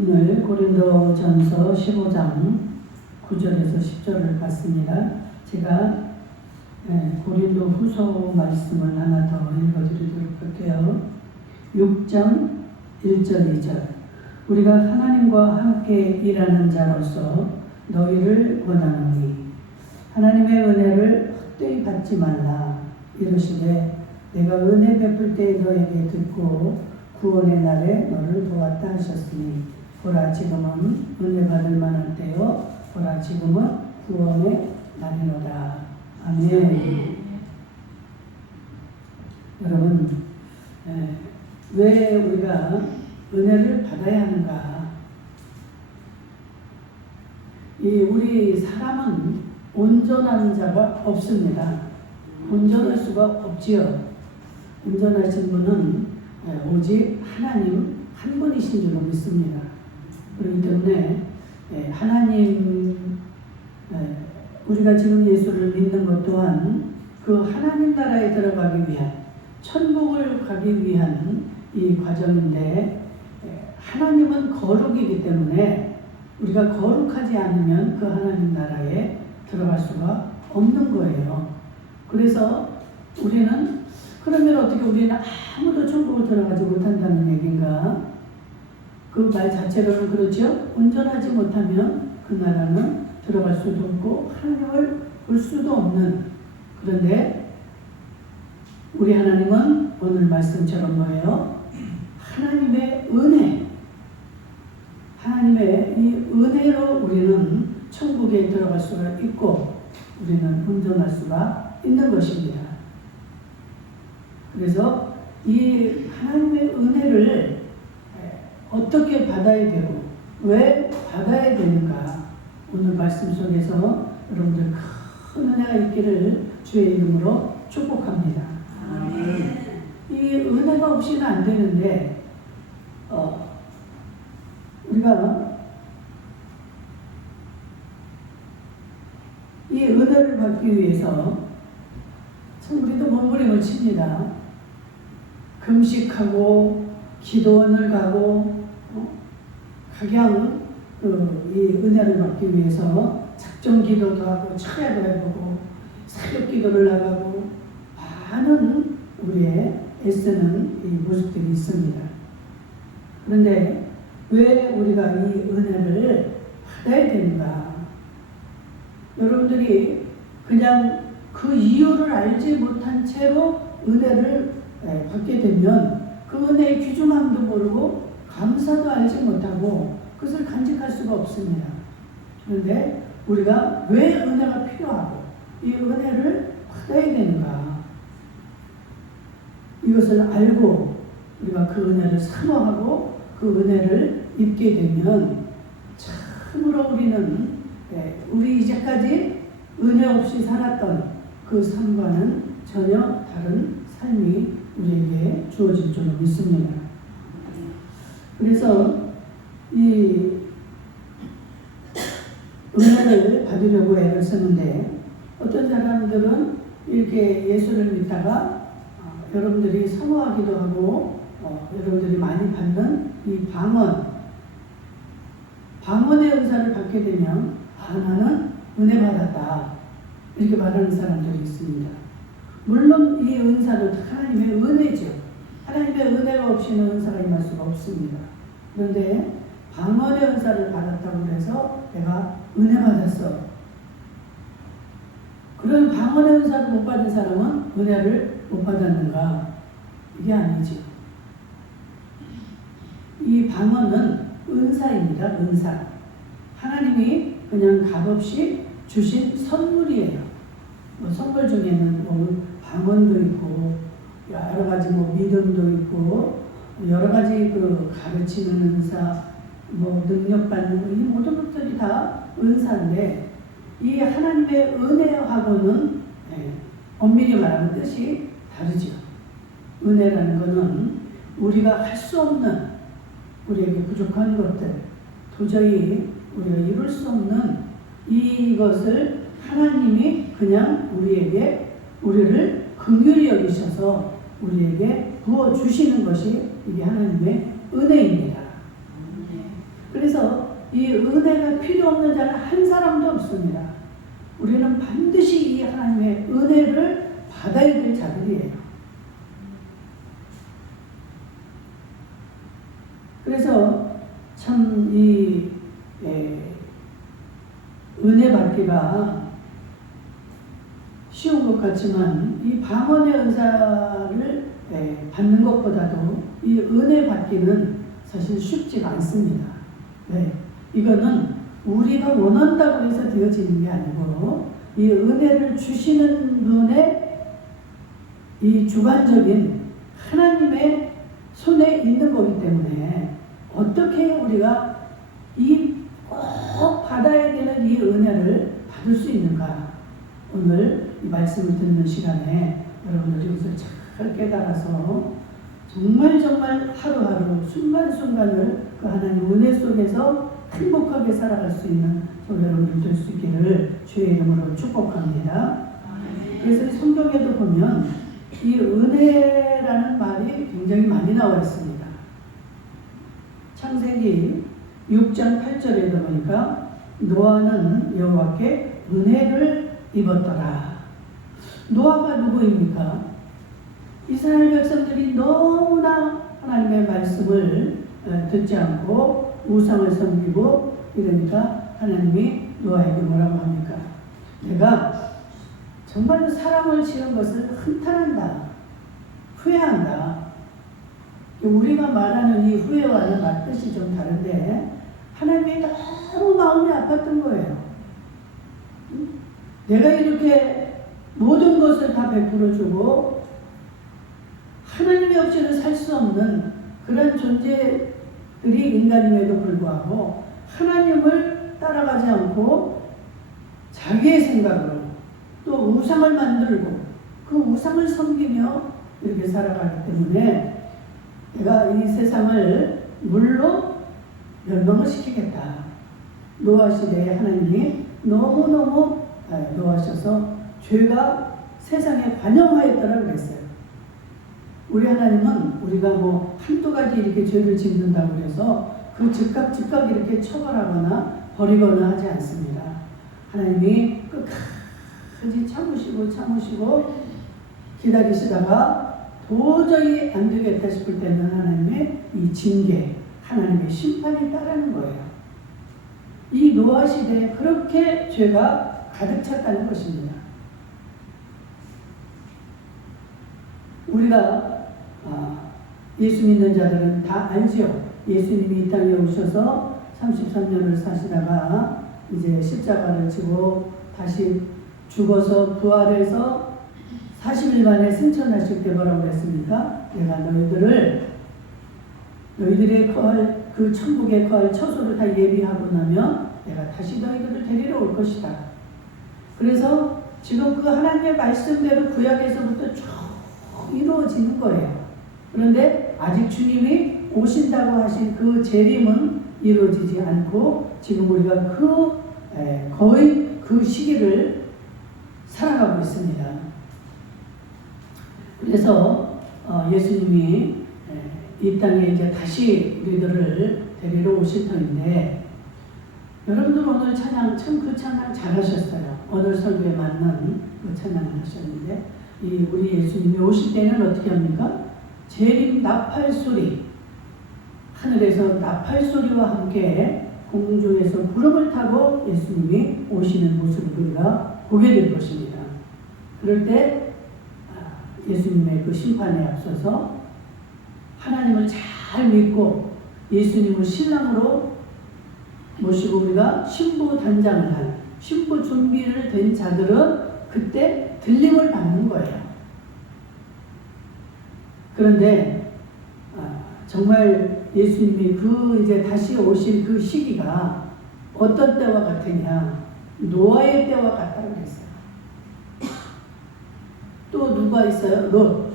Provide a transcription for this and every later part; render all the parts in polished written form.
오늘 고린도전서 15장 9절에서 10절을 봤습니다. 제가 고린도 후서 말씀을 하나 더 읽어드리도록 할게요. 6장 1절 2절 우리가 하나님과 함께 일하는 자로서 너희를 권하노니 하나님의 은혜를 헛되이 받지 말라. 이르시되 내가 은혜 베풀 때 너에게 듣고 구원의 날에 너를 도왔다 하셨으니 보라 지금은 은혜 받을 만한 때요 보라 지금은 구원의 날이로다. 아멘. 여러분, 왜 우리가 은혜를 받아야 하는가? 우리 사람은 온전한 자가 없습니다. 온전할 수가 없지요. 온전하신 분은 오직 하나님 한 분이신 줄로 믿습니다. 그렇기 때문에 하나님, 우리가 지금 예수를 믿는 것 또한 그 하나님 나라에 들어가기 위한, 천국을 가기 위한 이 과정인데, 하나님은 거룩이기 때문에 우리가 거룩하지 않으면 그 하나님 나라에 들어갈 수가 없는 거예요. 그래서 우리는, 그러면 어떻게 우리는 아무도 천국을 들어가지 못한다는 얘기인가? 그 말 자체로는 그렇죠. 온전하지 못하면 그 나라는 들어갈 수도 없고 하나님을 볼 수도 없는. 그런데 우리 하나님은 오늘 말씀처럼 뭐예요? 하나님의 은혜, 하나님의 이 은혜로 우리는 천국에 들어갈 수가 있고 우리는 온전할 수가 있는 것입니다. 그래서 이 하나님의 은혜를 어떻게 받아야 되고 왜 받아야 되는가? 오늘 말씀 속에서 여러분들 큰 은혜가 있기를 주의 이름으로 축복합니다. 아멘. 이 은혜가 없이는 안 되는데 우리가 이 은혜를 받기 위해서 참 우리도 몸부림을 칩니다. 금식하고 기도원을 가고 각양 이 은혜를 받기 위해서 작정 기도도 하고 철야도 해보고 사역 기도를 나가고 많은 우리의 애쓰는 이 모습들이 있습니다. 그런데 왜 우리가 이 은혜를 받아야 되는가? 여러분들이 그냥 그 이유를 알지 못한 채로 은혜를 받게 되면 그 은혜의 귀중함도 모르고 감사도 알지 못하고 그것을 간직할 수가 없습니다. 그런데 우리가 왜 은혜가 필요하고 이 은혜를 받아야 되는가? 이것을 알고 우리가 그 은혜를 사모하고 그 은혜를 입게 되면 참으로 우리는 우리 이제까지 은혜 없이 살았던 그 삶과는 전혀 다른 삶이 우리에게 주어질 줄로 믿습니다. 그래서 이 은혜를 받으려고 애를 쓰는데 어떤 사람들은 이렇게 예수를 믿다가 여러분들이 사모하기도 하고 여러분들이 많이 받는 이 방언의 은사를 받게 되면 나는 은혜 받았다 이렇게 말하는 사람들이 있습니다. 물론 이 은사도 하나님의 은혜죠. 하나님의 은혜가 없이는 은사가 임할 수가 없습니다. 그런데 방언의 은사를 받았다고 해서 내가 은혜 받았어. 그런 방언의 은사를 못 받은 사람은 은혜를 못 받았는가? 이게 아니죠. 이 방언은 은사입니다. 은사. 하나님이 그냥 값없이 주신 선물이에요. 선물 중에는 방언도 있고 여러 가지 믿음도 있고 여러 가지 가르치는 은사, 능력 받는 이 모든 것들이 다 은사인데 이 하나님의 은혜하고는 엄밀히 말하면 뜻이 다르죠. 은혜라는 것은 우리가 할 수 없는 우리에게 부족한 것들 도저히 우리가 이룰 수 없는 이것을 하나님이 그냥 우리를 긍휼히 여기셔서 우리에게 부어주시는 것이 이게 하나님의 은혜입니다. 그래서 이 은혜가 필요 없는 자는 한 사람도 없습니다. 우리는 반드시 이 하나님의 은혜를 받아야 될 자들이에요. 그래서 참 이 은혜 받기가 쉬운 것 같지만 이 방언의 은사를 받는 것보다도 이 은혜 받기는 사실 쉽지가 않습니다. 이거는 우리가 원한다고 해서 되어지는 게 아니고 이 은혜를 주시는 분의 이 주관적인 하나님의 손에 있는 거기 때문에 어떻게 우리가 이 꼭 받아야 되는 이 은혜를 받을 수 있는가? 오늘 이 말씀을 듣는 시간에 여러분들 이것을 잘 깨달아서 정말 하루하루 순간순간을 그 하나님 은혜 속에서 행복하게 살아갈 수 있는 저희 여러분들 될 수 있기를 주의 이름으로 축복합니다. 그래서 성경에도 보면 이 은혜라는 말이 굉장히 많이 나와 있습니다. 창세기 6장 8절에도 보니까 노아는 여호와께 은혜를 입었더라. 노아가 누구입니까? 이스라엘 백성들이 너무나 하나님의 말씀을 듣지 않고 우상을 섬기고 이러니까 하나님이 노아에게 뭐라고 합니까? 내가 정말로 사람을 지은 것을 흥탄한다. 후회한다. 우리가 말하는 이 후회와는 뜻이 좀 다른데 하나님이 너무 마음이 아팠던 거예요. 내가 이렇게 모든 것을 다 베풀어주고 하나님이 없이는 살 수 없는 그런 존재들이 인간임에도 불구하고 하나님을 따라가지 않고 자기의 생각으로 또 우상을 만들고 그 우상을 섬기며 이렇게 살아가기 때문에 내가 이 세상을 물로 멸망을 시키겠다. 노아 시대에 하나님이 너무너무 노하셔서 죄가 세상에 관영하였더라 그랬어요. 우리 하나님은 우리가 한두 가지 이렇게 죄를 짓는다고 해서 그 즉각 이렇게 처벌하거나 버리거나 하지 않습니다. 하나님이 끝까지 참으시고 기다리시다가 도저히 안 되겠다 싶을 때는 하나님의 이 징계, 하나님의 심판이 따르는 거예요. 이 노아 시대에 그렇게 죄가 가득 찼다는 것입니다. 우리가 예수 믿는 자들은 다 알지요. 예수님이 이 땅에 오셔서 33년을 사시다가 이제 십자가를 지고 다시 죽어서 부활해서 40일 만에 승천하실 때 뭐라고 그랬습니까? 내가 너희들의 거할 그 천국의 거할 처소를 다 예비하고 나면 내가 다시 너희들을 데리러 올 것이다. 그래서 지금 그 하나님의 말씀대로 구약에서부터 쭉 이루어지는 거예요. 그런데 아직 주님이 오신다고 하신 그 재림은 이루어지지 않고 지금 우리가 거의 그 시기를 살아가고 있습니다. 그래서 예수님이 이 땅에 이제 다시 우리들을 데리러 오실 터인데 여러분들 오늘 찬양 참 그 찬양 잘하셨어요. 오늘 설교에 맞는 그 찬양을 하셨는데 우리 예수님이 오실 때는 어떻게 합니까? 재림 나팔 소리, 하늘에서 나팔 소리와 함께 공중에서 구름을 타고 예수님이 오시는 모습을 우리가 보게 될 것입니다. 그럴 때 예수님의 그 심판에 앞서서 하나님을 잘 믿고 예수님을 신랑으로 모시고 우리가 신부 단장을 한 신부 준비를 된 자들은 그때 들림을 받는 거예요. 그런데 정말 예수님이 이제 다시 오실 그 시기가 어떤 때와 같으냐? 노아의 때와 같다고 그랬어요. 또 누가 있어요? 롯.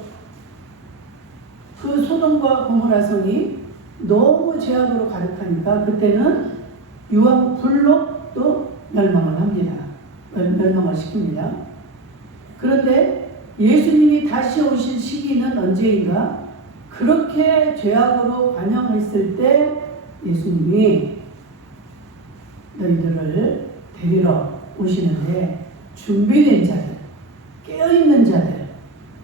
그 소돔과 고모라 성이 너무 죄악으로 가득하니까 그때는 유황 불로 또 멸망을 합니다. 멸망을 시킵니다. 그런데 예수님이 다시 오실 시기는 언제인가? 그렇게 죄악으로 관영했을 때 예수님이 너희들을 데리러 오시는데 준비된 자들, 깨어있는 자들,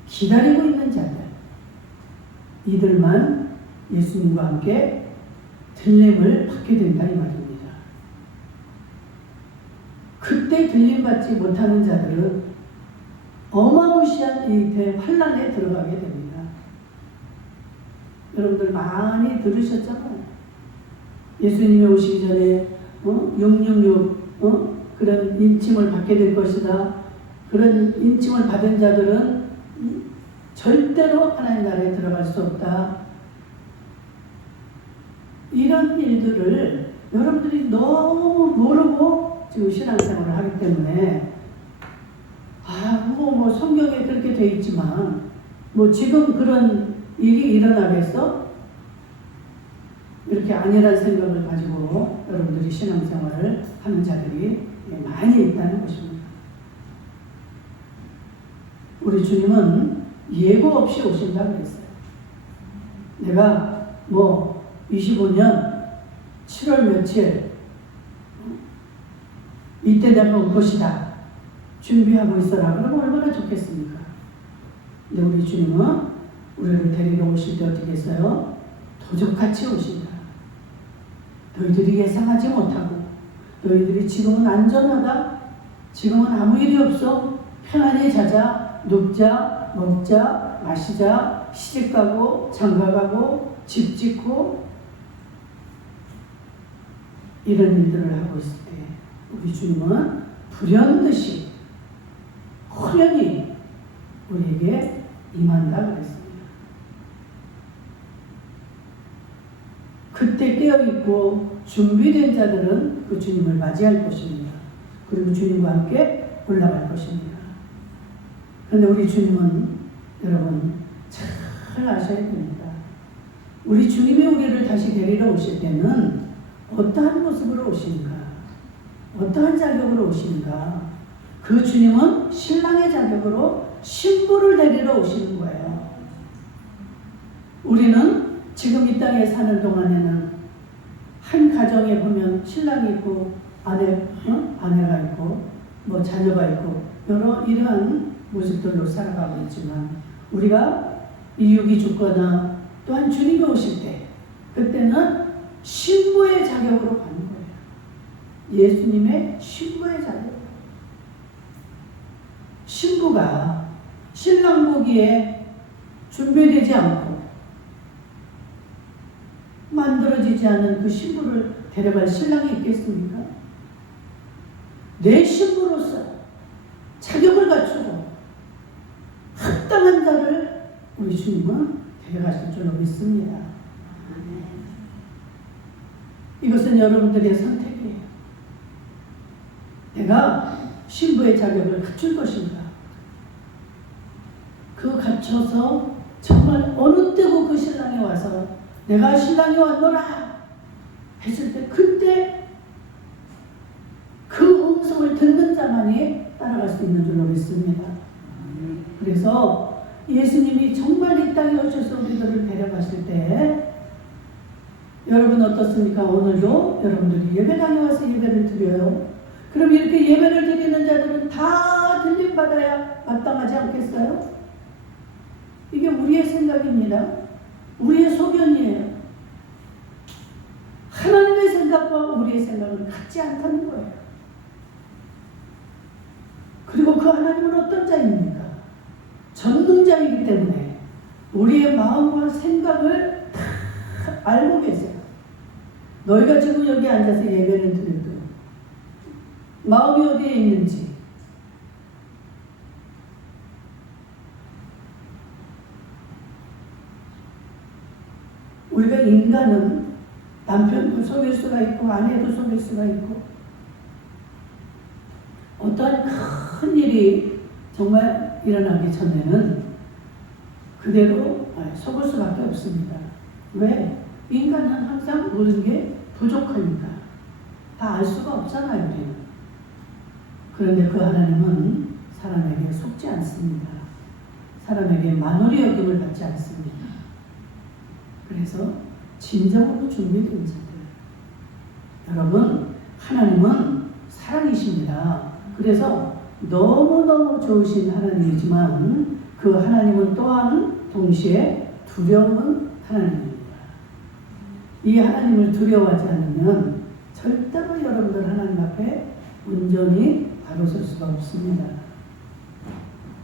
기다리고 있는 자들, 이들만 예수님과 함께 들림을 받게 된다 이 말입니다. 그때 들림받지 못하는 자들은 어마무시한 이 대환란에 들어가게 됩니다. 여러분들 많이 들으셨잖아요. 예수님이 오시기 전에 666 그런 인침을 받게 될 것이다. 그런 인침을 받은 자들은 절대로 하나님 나라에 들어갈 수 없다. 이런 일들을 여러분들이 너무 모르고 지금 신앙생활을 하기 때문에 뭐 성경에 그렇게 돼 있지만 뭐 지금 그런 일이 일어나겠어? 이렇게 아니란 생각을 가지고 여러분들이 신앙생활을 하는 자들이 많이 있다는 것입니다. 우리 주님은 예고 없이 오신다고 했어요. 내가 25년 7월 며칠 이때 내가 올 것이다. 준비하고 있어라. 그러면 얼마나 좋겠습니까? 근데 우리 주님은 우리를 데리러 오실 때 어떻게 했어요? 도적같이 오신다. 너희들이 예상하지 못하고 너희들이 지금은 안전하다. 지금은 아무 일이 없어. 편안히 자자. 눕자. 먹자. 마시자. 시집가고 장가가고 집 짓고 이런 일들을 하고 있을 때 우리 주님은 불현듯이 호련히 우리에게 임한다 그랬습니다. 그때 깨어있고 준비된 자들은 그 주님을 맞이할 것입니다. 그리고 주님과 함께 올라갈 것입니다. 그런데 우리 주님은 여러분 잘 아셔야 됩니다. 우리 주님이 우리를 다시 데리러 오실 때는 어떠한 모습으로 오시는가? 어떠한 자격으로 오시는가? 그 주님은 신랑의 자격으로 신부를 데리러 오시는 거예요. 우리는 지금 이 땅에 사는 동안에는 한 가정에 보면 신랑이 있고 아내가 있고 자녀가 있고 여러 이러한 모습들로 살아가고 있지만 우리가 이육이 죽거나 또한 주님이 오실 때 그때는 신부의 자격으로 가는 거예요. 예수님의 신부의 자격. 신부가 신랑 보기에 준비되지 않고 만들어지지 않은 그 신부를 데려갈 신랑이 있겠습니까? 내 신부로서 자격을 갖추고 합당한 자를 우리 주님은 데려가실 줄로 믿습니다. 이것은 여러분들의 선택이에요. 내가 신부의 자격을 갖출 것인가? 그 갖춰서 정말 어느 때고 그 신랑이 와서 내가 신랑이 왔노라 했을 때 그때 그 음성을 듣는 자만이 따라갈 수 있는 줄로 믿습니다. 그래서 예수님이 정말 이 땅에 오셔서 우리들을 데려가실 때 여러분 어떻습니까? 오늘도 여러분들이 예배당에 와서 예배를 드려요. 그럼 이렇게 예배를 드리는 자들은 다 들림받아야 마땅하지 않겠어요? 이게 우리의 생각입니다. 우리의 소견이에요. 하나님의 생각과 우리의 생각은 같지 않다는 거예요. 그리고 그 하나님은 어떤 자입니까? 전능자이기 때문에 우리의 마음과 생각을 다 알고 계세요. 너희가 지금 여기 앉아서 예배를 드려도 마음이 어디에 있는지 우리가 인간은 남편도 속일 수가 있고 아내도 속일 수가 있고 어떠한 큰 일이 정말 일어나기 전에는 그대로 속을 수밖에 없습니다. 왜? 인간은 항상 모든 게 부족하니까 다 알 수가 없잖아요. 우리는. 그런데 그 하나님은 사람에게 속지 않습니다. 사람에게 만홀히 여김을 받지 않습니다. 그래서 진정으로 준비된 자들 여러분 하나님은 사랑이십니다. 그래서 너무너무 좋으신 하나님이지만 그 하나님은 또한 동시에 두려운 하나님입니다. 이 하나님을 두려워하지 않으면 절대로 여러분들 하나님 앞에 온전히 바로 설 수가 없습니다.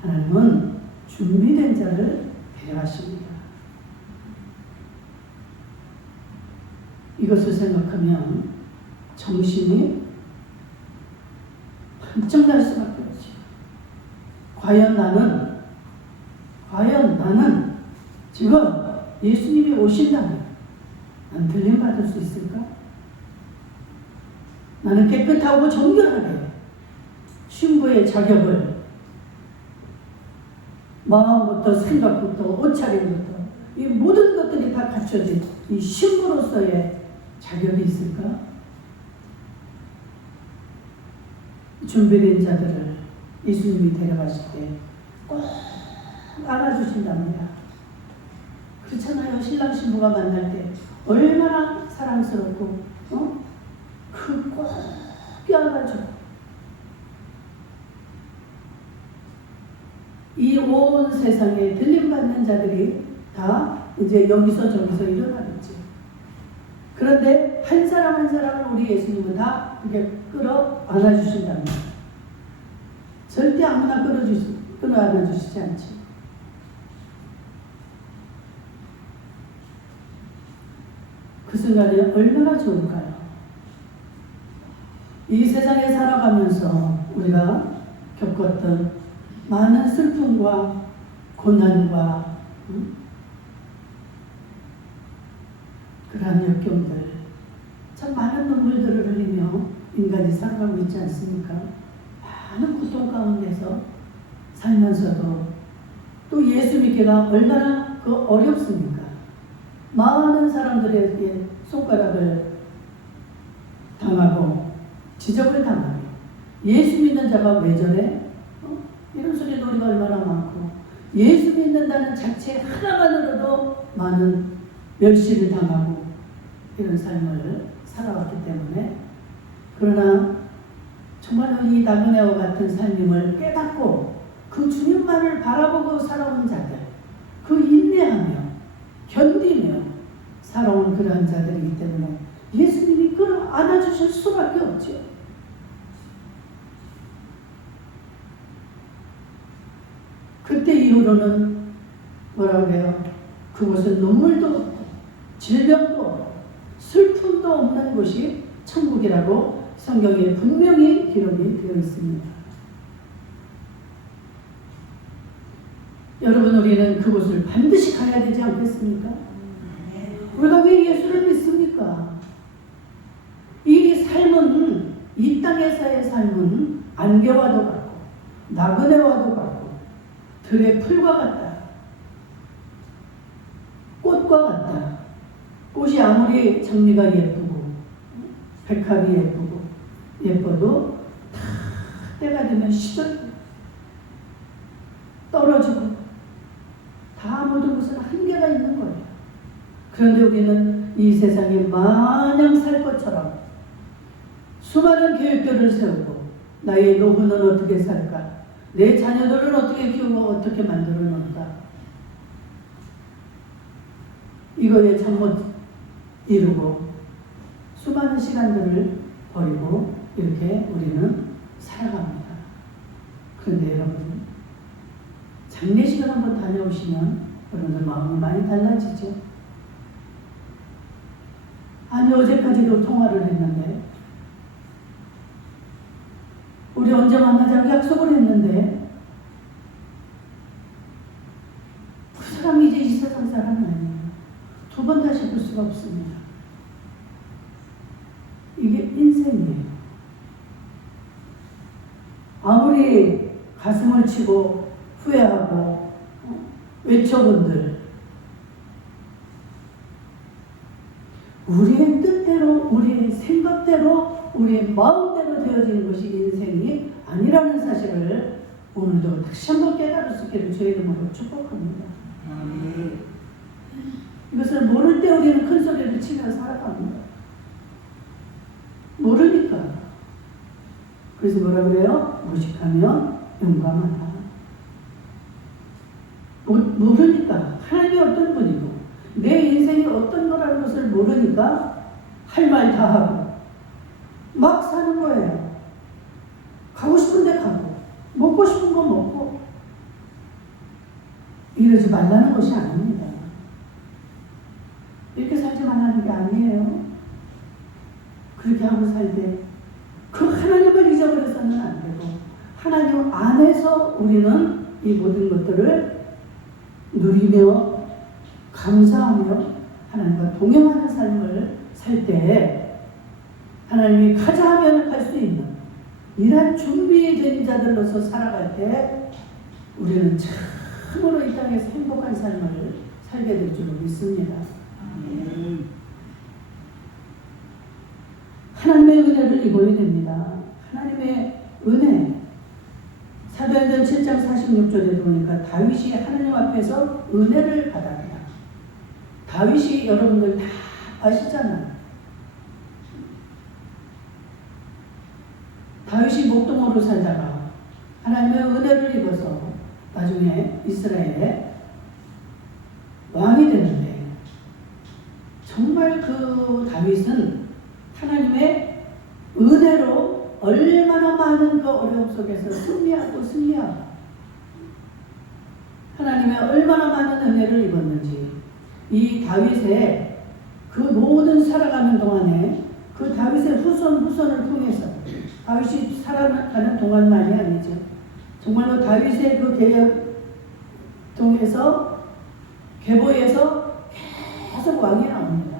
하나님은 준비된 자를 데려가십니다. 이것을 생각하면 정신이 번쩍 날 수밖에 없지. 과연 나는 지금 예수님이 오신다면 난 들림받을 수 있을까? 나는 깨끗하고 정결하게 신부의 자격을 마음부터 생각부터 옷차림부터 이 모든 것들이 다 갖춰진 이 신부로서의 자격이 있을까? 준비된 자들을 예수님이 데려가실 때 꼭 안아주신답니다. 그렇잖아요. 신랑 신부가 만날 때 얼마나 사랑스럽고 그 꼭 껴안아주고 이 온 세상에 들림받는 자들이 다 이제 여기서 저기서 일어나겠지. 그런데 한 사람 한 사람을 우리 예수님은 다 이렇게 끌어 안아주신답니다. 절대 아무나 끌어 안아주시지 않지. 그 순간이 얼마나 좋을까요? 이 세상에 살아가면서 우리가 겪었던 많은 슬픔과 고난과 그러한 역경들, 참 많은 눈물들을 흘리며 인간이 살아가고 있지 않습니까? 많은 고통 가운데서 살면서도 또 예수 믿기가 얼마나 어렵습니까? 많은 사람들에게 손가락을 당하고 지적을 당하고 예수 믿는 자가 왜 저래? 이런 소리도 우리가 얼마나 많고 예수 믿는다는 자체 하나만으로도 많은 멸시를 당하고 이런 삶을 살아왔기 때문에 그러나 정말로 이 나그네와 같은 삶임을 깨닫고 그 주님만을 바라보고 살아온 자들, 그 인내하며 견디며 살아온 그러한 자들이기 때문에 예수님이 그걸 안아주실 수밖에 없죠. 그때 이후로는 뭐라고 해요? 그곳은 눈물도 없고 질병도 없고 슬픔도 없는 곳이 천국이라고 성경에 분명히 기록이 되어 있습니다. 여러분, 우리는 그곳을 반드시 가야 되지 않겠습니까? 우리가 왜 예수를 믿습니까? 이 삶은, 이 땅에서의 삶은 안개와도 같고 나그네와도 같고 들의 풀과 같다. 꽃과 같다. 꽃이 아무리 장미가 예쁘고 백합이 예뻐도 다 때가 되면 시들 떨어지고 다 모든 것은 한계가 있는 거예요. 그런데 우리는 이 세상에 마냥 살 것처럼 수많은 계획들을 세우고 나의 노후는 어떻게 살까? 내 자녀들은 어떻게 키우고 어떻게 만들어 놓을까? 이거에 잠못 이루고 수많은 시간들을 버리고 이렇게 우리는 살아갑니다. 그런데 여러분, 장례식을 한번 다녀오시면 여러분들 마음이 많이 달라지죠. 아니, 어제까지도 통화를 했는데 우리 언제 만나자고 약속을 했는데 그 사람이 이제 이 세상 사람이 아니에요. 두 번 다시 볼 수가 없습니다. 이게 인생이에요. 아무리 가슴을 치고 후회하고 외쳐본들 우리의 뜻대로, 우리의 생각대로, 우리의 마음대로 되어지는 것이 인생이 아니라는 사실을 오늘도 다시 한번 깨달을 수 있기를 주의 이름으로 축복합니다. 이것을 모를 때 우리는 큰 소리를 치며 살아갑니다. 모르니까. 그래서 뭐라 그래요? 무식하면 용감하다. 모르니까 하나님이 어떤 분이고 내 인생이 어떤 거라는 것을 모르니까 할 말 다 하고 막 사는 거예요. 가고 싶은 데 가고 먹고 싶은 거 먹고 이러지 말라는 것이 아닙니다. 이렇게 살지 말라는 게 아니에요. 그렇게 하고 살 때 그 하나님을 잊어버려서는 안 되고 하나님 안에서 우리는 이 모든 것들을 누리며 감사하며 하나님과 동행하는 삶을 살 때 하나님이 가자 하면 갈 수 있는 이러한 준비된 자들로서 살아갈 때 우리는 참으로 이 땅에서 행복한 삶을 살게 될 줄 믿습니다. 하나님의 은혜를 입어야 됩니다. 하나님의 은혜. 사도행전 7장 46절에 보니까 다윗이 하나님 앞에서 은혜를 받았다. 다윗이 여러분들 다 아시잖아요. 다윗이 목동으로 살다가 하나님의 은혜를 입어서 나중에 이스라엘의 왕이 되는데 정말 그 다윗은 하나님의 은혜로 얼마나 많은 그 어려움 속에서 승리하고 하나님의 얼마나 많은 은혜를 입었는지 이 다윗의 그 모든 살아가는 동안에 그 다윗의 후손을 통해서 다윗이 살아가는 동안만이 아니죠. 정말로 다윗의 그 계획 통해서 계보에서 계속 왕이 나옵니다.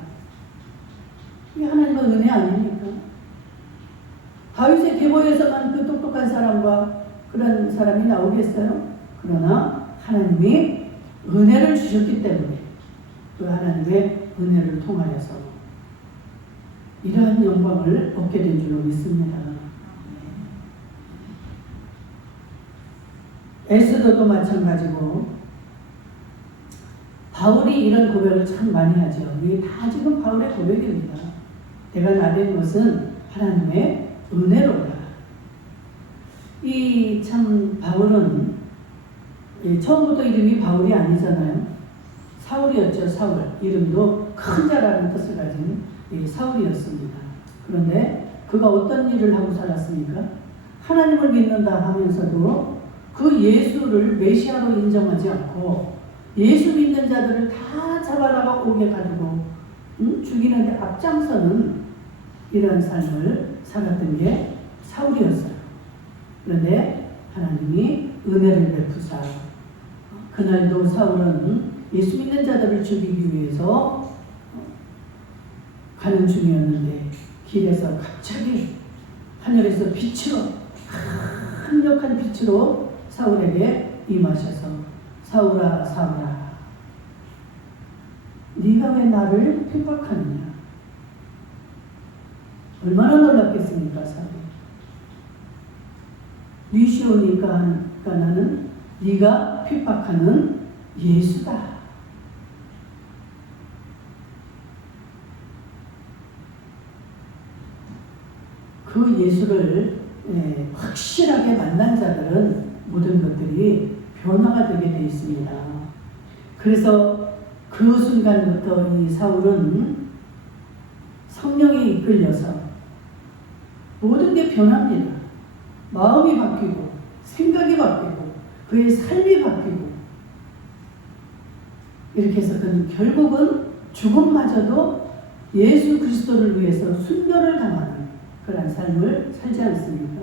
이게 하나님의 은혜 아닙니까? 다윗의 계보에서만 그 똑똑한 사람과 그런 사람이 나오겠어요? 그러나 하나님이 은혜를 주셨기 때문에 그 하나님의 은혜를 통하여서 이러한 영광을 얻게 된 줄로 믿습니다. 에스더도 마찬가지고 바울이 이런 고백을 참 많이 하죠. 이게 다 지금 바울의 고백입니다. 내가 나된 것은 하나님의 은혜로다. 이 참 바울은 처음부터 이름이 바울이 아니잖아요. 사울이었죠. 사울. 이름도 큰 자라는 뜻을 가진 사울이었습니다. 그런데 그가 어떤 일을 하고 살았습니까? 하나님을 믿는다 하면서도 그 예수를 메시아로 인정하지 않고 예수 믿는 자들을 다 잡아다가 옥에 가두고 죽이는데 앞장서는 이러한 삶을 살았던 게 사울이었어요. 그런데 하나님이 은혜를 베푸사 그날도 사울은 예수 믿는 자들을 죽이기 위해서 가는 중이었는데 길에서 갑자기 하늘에서 빛으로 강력한 빛으로 사울에게 임하셔서 사울아 사울아 네가 왜 나를 핍박하느냐. 얼마나 놀랐겠습니까. 사울이. 니시오니까 나는 네가 핍박하는 예수다. 그 예수를 확실하게 만난 자들은 모든 것들이 변화가 되게 되어 있습니다. 그래서 그 순간부터 이 사울은 성령에 이끌려서 모든 게 변합니다. 마음이 바뀌고 생각이 바뀌고 그의 삶이 바뀌고 이렇게 해서 그는 결국은 죽음마저도 예수 그리스도를 위해서 순교를 당하는 그런 삶을 살지 않습니까?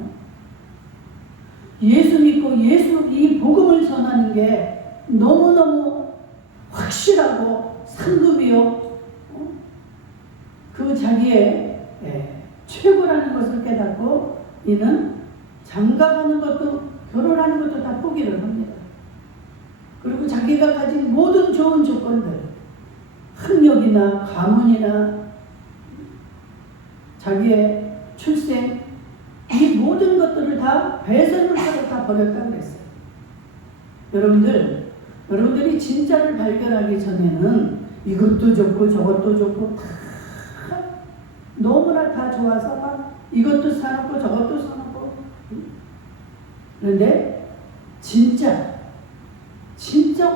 예수 믿고 예수 이 복음을 전하는 게 너무너무 확실하고 상급이요. 그 자기의 최고라는 것을 깨닫고 이는 장가가는 것도 결혼하는 것도 다 포기를 합니다. 그리고 자기가 가진 모든 좋은 조건들 학력이나 가문이나 자기의 출생 이 모든 것들을 다 배선을 하고 다 버렸다고 그랬어요. 여러분들이 진짜를 발견하기 전에는 이것도 좋고 저것도 좋고 다 너무나 다 좋아서 막 이것도 사놓고 저것도 사놓고 그런데 진짜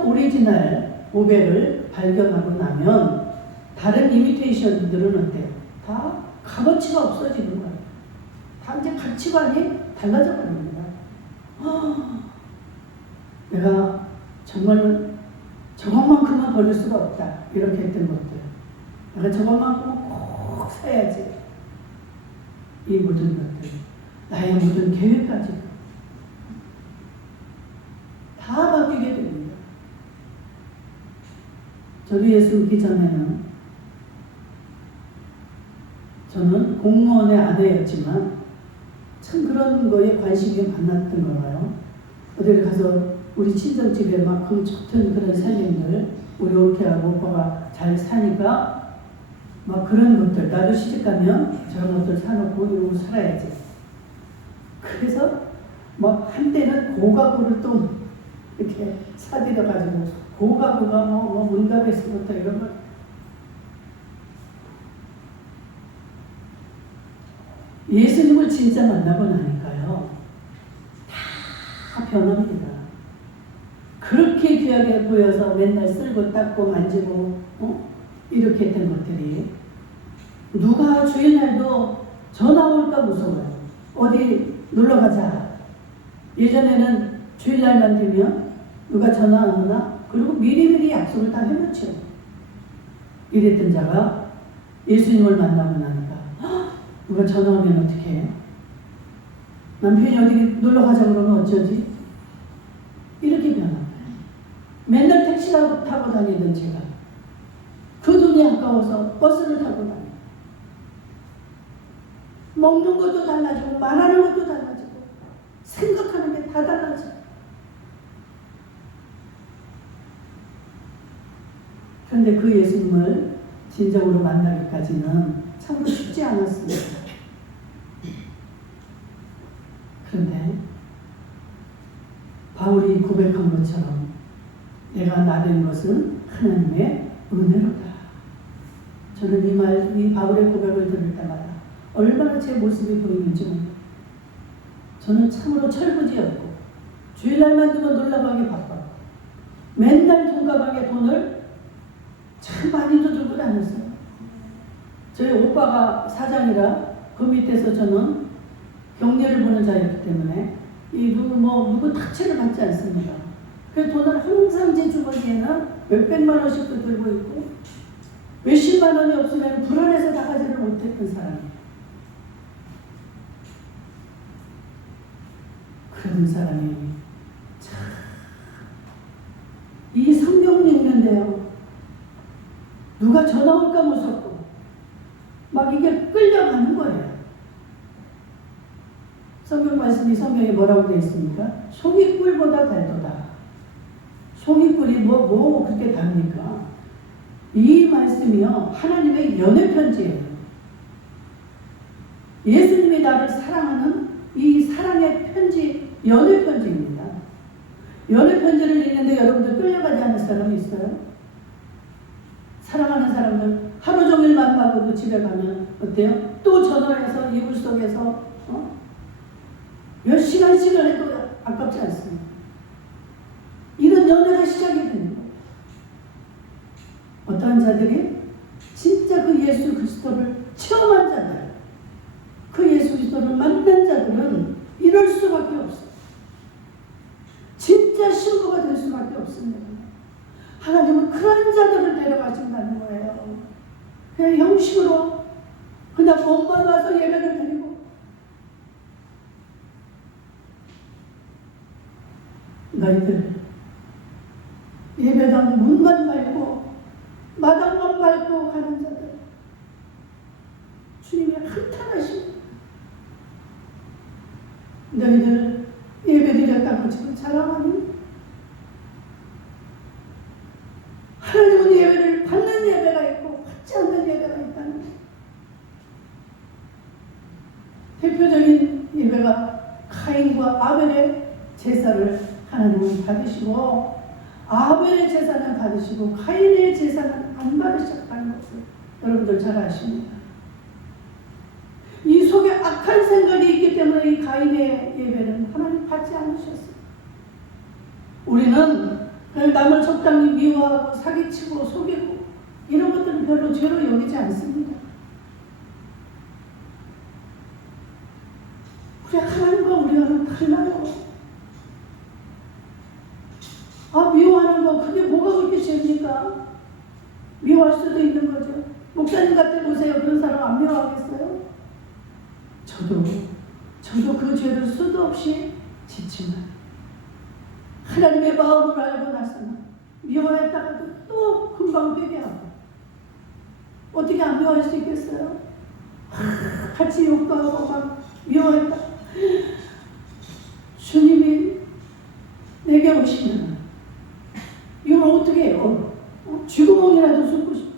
오리지널 보배를 발견하고 나면 다른 이미테이션들은 어때요? 다 값어치가 없어지는 거예요. 다 이제 가치관이 달라져 버립니다. 내가 정말 저것만큼은 버릴 수가 없다. 이렇게 했던 것들. 내가 저것만큼은 꼭 사야지. 이 모든 것들. 나의 모든 계획까지도 다 바뀌게 됩니다. 저도 예수 믿기 전에는 저는 공무원의 아내였지만 참 그런 거에 관심이 많았던 거예요. 어딜 가서 우리 친정집에 막 그 좋던 그런 살림들 우리 올케하고 오빠가 잘 사니까 막 그런 것들 나도 시집가면 저런 것들 사놓고 이러고 살아야지. 그래서 막 한때는 고가구를 또 이렇게 사들여가지고 고가구가 문갑에서부터 이런 걸 예수님을 진짜 만나고 나니까요 다 변합니다. 그렇게 귀하게 보여서 맨날 쓸고 닦고 만지고 이렇게 했던 것들이 누가 주일날도 전화 올까 무서워요. 어디 놀러가자. 예전에는 주일날만 되면 누가 전화 안 오나? 그리고 미리미리 약속을 다 해놓죠. 이랬던 자가 예수님을 만나고 나니까 누가 전화 오면 어떻게 해? 남편이 어디 놀러가자 그러면 어쩌지? 이렇게 변합니다. 맨날 택시 타고 다니던 제가 그 돈이 아까워서 버스를 타고 다녀요. 먹는 것도 달라지고 말하는 것도 달라지고 생각하는 게 다 달라져. 그런데 그 예수님을 진정으로 만나기까지는 참으로 쉽지 않았습니다. 그런데 바울이 고백한 것처럼 내가 나된 것은 하나님의 은혜로다. 저는 이 바울의 고백을 들을 때마다 얼마나 제 모습이 보이는지 모릅니다. 저는 참으로 철부지였고 주일날만 되면 놀러가기 바빴고 맨날 돈가방에 돈을 참 많이도 들고 다녔어요. 저희 오빠가 사장이라 그 밑에서 저는 격려를 보는 자였기 때문에 누구 탁치를 받지 않습니다. 그래서 돈을 항상 제 주머니에는 몇백만 원씩도 들고 있고 몇십만 원이 없으면 불안해서 나가지를 못했던 사람이에요. 그런 사람이 참 이 성경 읽는데요. 누가 전화 올까 무섭고 막 이게 끌려가는 거예요. 성경 말씀이 성경에 뭐라고 되어 있습니까? 송이 꿀보다 달도다. 송이 꿀이 뭐 그렇게 답니까? 이 말씀이요 하나님의 연애 편지예요. 예수님이 나를 사랑하는 이 사랑의 편지, 연애 편지입니다. 연애 편지를 읽는데 여러분들 끌려가지 않을 사람이 있어요? 사랑하는 사람들 하루 종일 만나고도 집에 가면 어때요? 또 전화해서 이불 속에서 몇 시간씩을 해도 아깝지 않습니다. 이런 연애가 시작이 됩니다. 어떠한 자들이 진짜 그 예수 그리스도를 체험한 자들, 그 예수 그리스도를 만난 자들은 이럴 수밖에 없어요. 진짜 신부가 될 수밖에 없습니다. 하나님은 그런 자들을 데려가신다는 거예요. 그냥 형식으로 그냥 몸만 와서 예배를 드리고 너희들 예배당 문만 밟고 마당만 밟고 가는 자들 주님이 한탄하십니다. 너희들 예배 드렸다고 지금 자랑하니? 하나님은 예배를 받는 예배가 있고 받지 않는 예배가 있다는 대표적인 예배가 카인과 아벨의 제사를 하나님은 받으시고 아벨의 제사는 받으시고 카인의 제사는 안 받으셨다는 것을 여러분들 잘 아십니다. 이 속에 악한 생각이 있기 때문에 이 가인의 예배는 하나님 받지 않으셨어요. 우리는 그냥 남을 적당히 미워하고 사기치고 속이고 이런 것들은 별로 죄로 여기지 않습니다. 우리 하나님과 우리와는 달라요. 미워하는 거 그게 뭐가 그렇게 죄입니까? 미워할 수도 있는 거죠. 목사님 같아 보세요. 그런 사람 안 미워하겠어요? 저도 그 죄를 수도 없이 짓지만 하나님의 마음을 알고 나서는 미워했다가도 또 금방 회개하고 어떻게 안 미워할 수 있겠어요? 같이 욕도 하고 막 미워했다. 주님이 내게 오시면 이걸 어떻게 해요? 쥐구멍이라도 숨고 싶어요.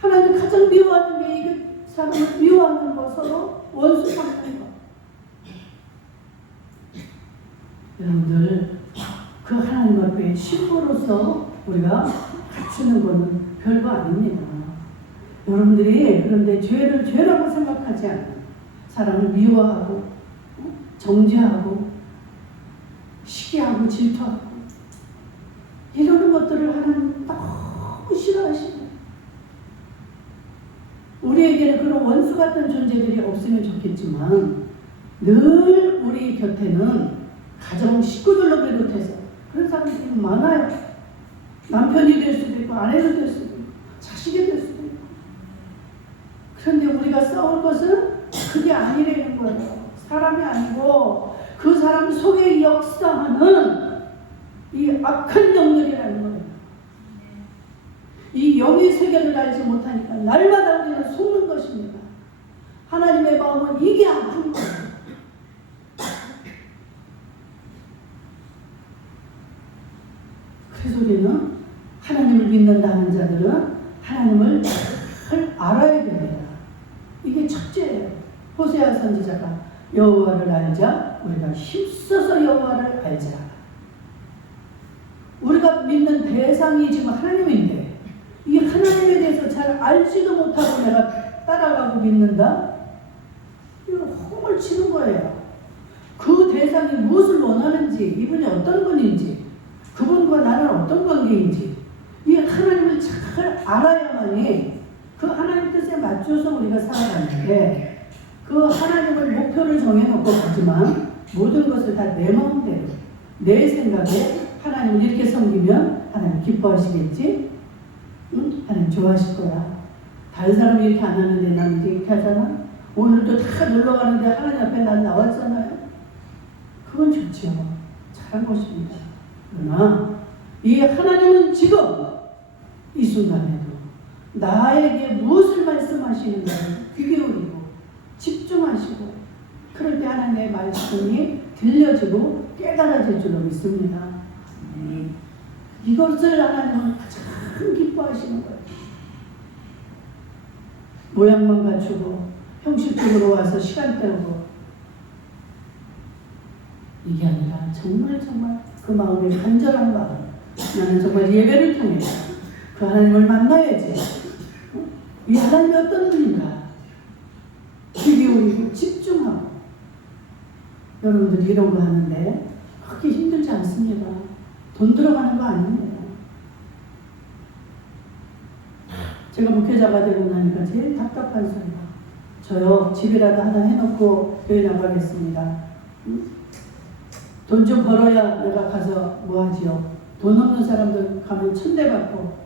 하나님 가장 미워하는 게 이게 사람을 미워하는 거, 서로 원수 삼는 거. 여러분들 그 하나님 앞에 신부로서 우리가 갖추는 것은 별거 아닙니다. 여러분들이 그런데 죄를 죄라고 생각하지 않아요. 사람을 미워하고 정죄하고 시기하고 질투하고 이러는 것들을 하나님 너무 싫어하시고 우리에게는 그런 원수 같은 존재들이 없으면 좋겠지만 늘 우리 곁에는 가정 식구들로 비롯해서 그런 사람들이 많아요. 남편이 될 수도 있고 아내도 될 수도 있고 자식이 될 수도 있고. 그런데 우리가 싸울 것은 그게 아니라는 거예요. 사람이 아니고 그 사람 속에 역사하는 이 악한 영들이라는 거예요. 이 영의 세계를 알지 못하니까 날마다 우리는 속는 것입니다. 하나님의 마음은 이게 아픈 거예요. 그래서 우리는 하나님을 믿는다는 자들은 하나님을 잘 알아야 됩니다. 이게 첫째예요. 호세아 선지자가 여호와를 알자 우리가 힘써서 여호와를 알자. 우리가 믿는 대상이 지금 하나님인데 이 하나님에 대해서 잘 알지도 못하고 내가 따라가고 믿는다? 이거 홈을 치는 거예요. 그 대상이 무엇을 원하는지, 이분이 어떤 분인지, 그분과 나는 어떤 관계인지 이 하나님을 잘 알아야만이 그 하나님 뜻에 맞춰서 우리가 살아가는데 그 하나님을 목표를 정해놓고 가지만 모든 것을 다 내 마음대로 내 생각에 하나님을 이렇게 섬기면 하나님 기뻐하시겠지? 응? 하나님 좋아하실 거야. 다른 사람이 이렇게 안 하는데 나는 이렇게 하잖아. 오늘도 다 놀러 가는데 하나님 앞에 난 나왔잖아요. 그건 좋죠. 잘한 것입니다. 그러나 이 하나님은 지금 이 순간에도 나에게 무엇을 말씀하시는가를 귀 기울이고 집중하시고 그럴 때 하나님의 말씀이 들려지고 깨달아질 줄로 믿습니다. 이것을 하나님은 가장 기뻐하시는 거예요. 모양만 갖추고 형식적으로 와서 시간 때우고 이게 아니라 정말 그 마음의 간절한 마음, 나는 정말 예배를 통해 그 하나님을 만나야지. 이 하나님이 어떤 분인가 귀 기울이고 집중하고. 여러분들 이런 거 하는데 그렇게 힘들지 않습니다. 돈 들어가는 거 아닙니다. 제가 목회자가 되고 나니까 제일 답답한 소리가 저요 집이라도 하나 해놓고 교회 나가겠습니다. 돈 좀 벌어야 내가 가서 뭐 하지요. 돈 없는 사람들 가면 천대받고.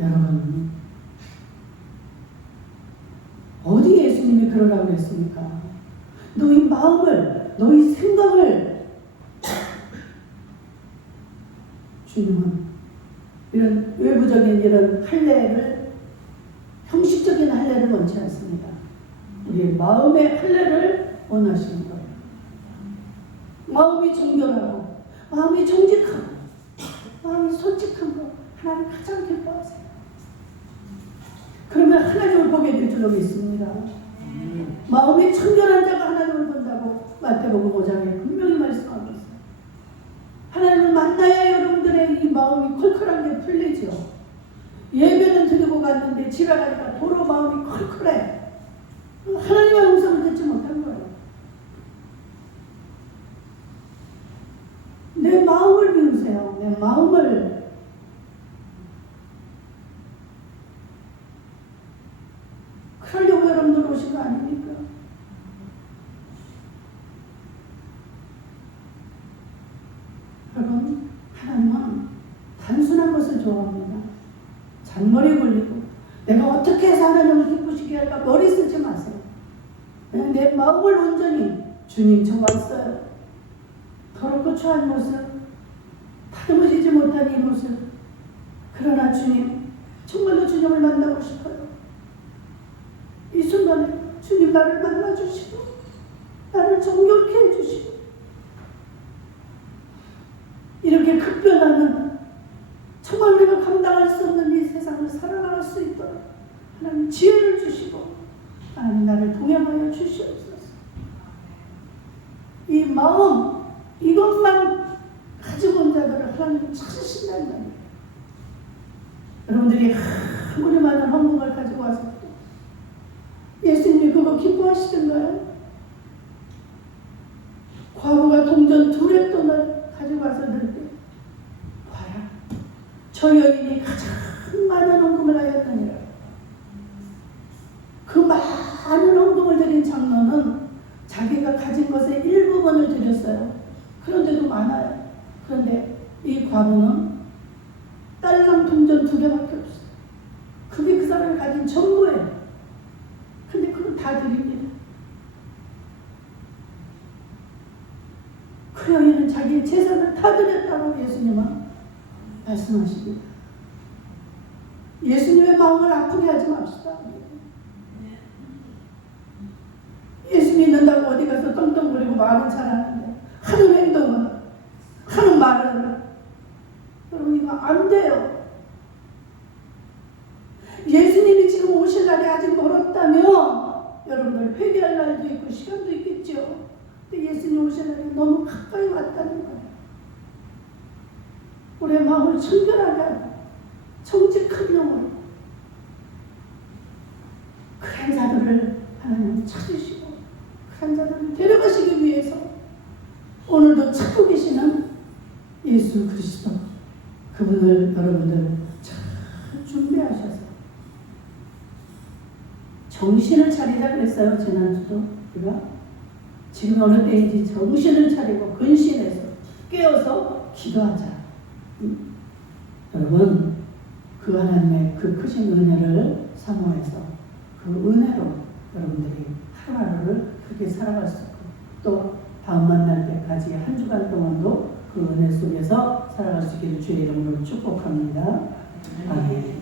여러분 어디 예수님이 그러라고 했습니까? 너희 마음을 너희 생각을 주님은 이런 외부적인 이런 할례를 형식적인 할례를 원치 않습니다. 우리의 마음의 할례를 원하시는 거예요. 마음이 정결하고 마음이 정직하고 마음이 솔직한 거 하나님 가장 기뻐하세요. 그러면 하나님을 보게 될 줄로 믿습니다. 마음이 청결한 자가 하나님을 본다고 마태복음 5장에 분명히 말씀하고 있어요. 하나님을 만나야 여러분들의 이 마음이 컬컬한 게 풀리죠. 예배는 드리고 갔는데 집에 가니까 도로 마음이 컬컬해. 하나님의 음성을 듣지 못한 거예요. 내 마음을 비우세요. 내 마음을. 그러려고 여러분들 오신 거 아닙니까? 여러분, 하나님은 단순한 것을 좋아합니다. 잔머리 굴리고 내가 어떻게 해서 하나님을 기쁘시게 할까 머리 쓰지 마세요. 그냥 내 마음을 온전히 주님 저 왔어요. 더럽고 추한 모습, 다듬어지지 못한 이 모습. 그러나 주님, 정말로 주님을 만나고 싶어요. 이 순간에 주님 나를 만나주시고 나를 정결케 해주시고 이렇게 급변하는 정말 우리가 감당할 수 없는 이 세상을 살아갈 수 있도록 하나님 지혜를 주시고 하나님 나를 동행하여 주시옵소서. 이 마음 이것만 가지고 온 자들을 하나님 찾으신다는 말이에요. 여러분들이 아무리 많은 헌금을 가지고 와서 예수님이 그거 기뻐하시던가요? 과부가 동전 2랩돈을 가지고 와서 넣을 봐라, 저 여인이 가장 많은 헌금을 하였느니라. 그 많은 헌금을 드린 장로는 자기가 가진 것의 일부분을 드렸어요. 그런데도 많아요. 그런데 이 과부는 딸랑 동전 2개밖에 없어요. 그게 그 사람이 가진 전부예요. 근데 그건 다 드립니다. 그 여인은 자기의 재산을 다 드렸다고 예수님은 말씀하십니다. 예수님의 마음을 아프게 하지 맙시다. 예수 믿는다고 어디 가서 떵떵거리고 말은 잘하는데 하는 행동은, 하는 말은 여러분 이거 안 돼요. 예수님이 지금 오실 날이 아직 멀었다면 여러분들 회개할 날도 있고 시간도 있겠죠. 근데 예수님 오실 날이 너무 가까이 왔다는 거예요. 우리의 마음을 청결하게 하고 정직한 영으로 그런 자들을 하나님 찾으시고 그런 자들을 데려가시기 위해서 오늘도 찾고 계시는 예수 그리스도, 그분을 여러분들 잘 준비하셔서 정신을 차리자 그랬어요. 지난주도 우리가 지금 어느 때인지 정신을 차리고 근신해서 깨어서 기도하자. 여러분 그 하나님의 그 크신 은혜를 사모해서 그 은혜로 여러분들이 하루하루를 그렇게 살아갈 수 있고 또 다음 만날 때까지 한 주간 동안도 그 은혜 속에서 살아갈 수 있기를 주의 이름으로 축복합니다. 아멘.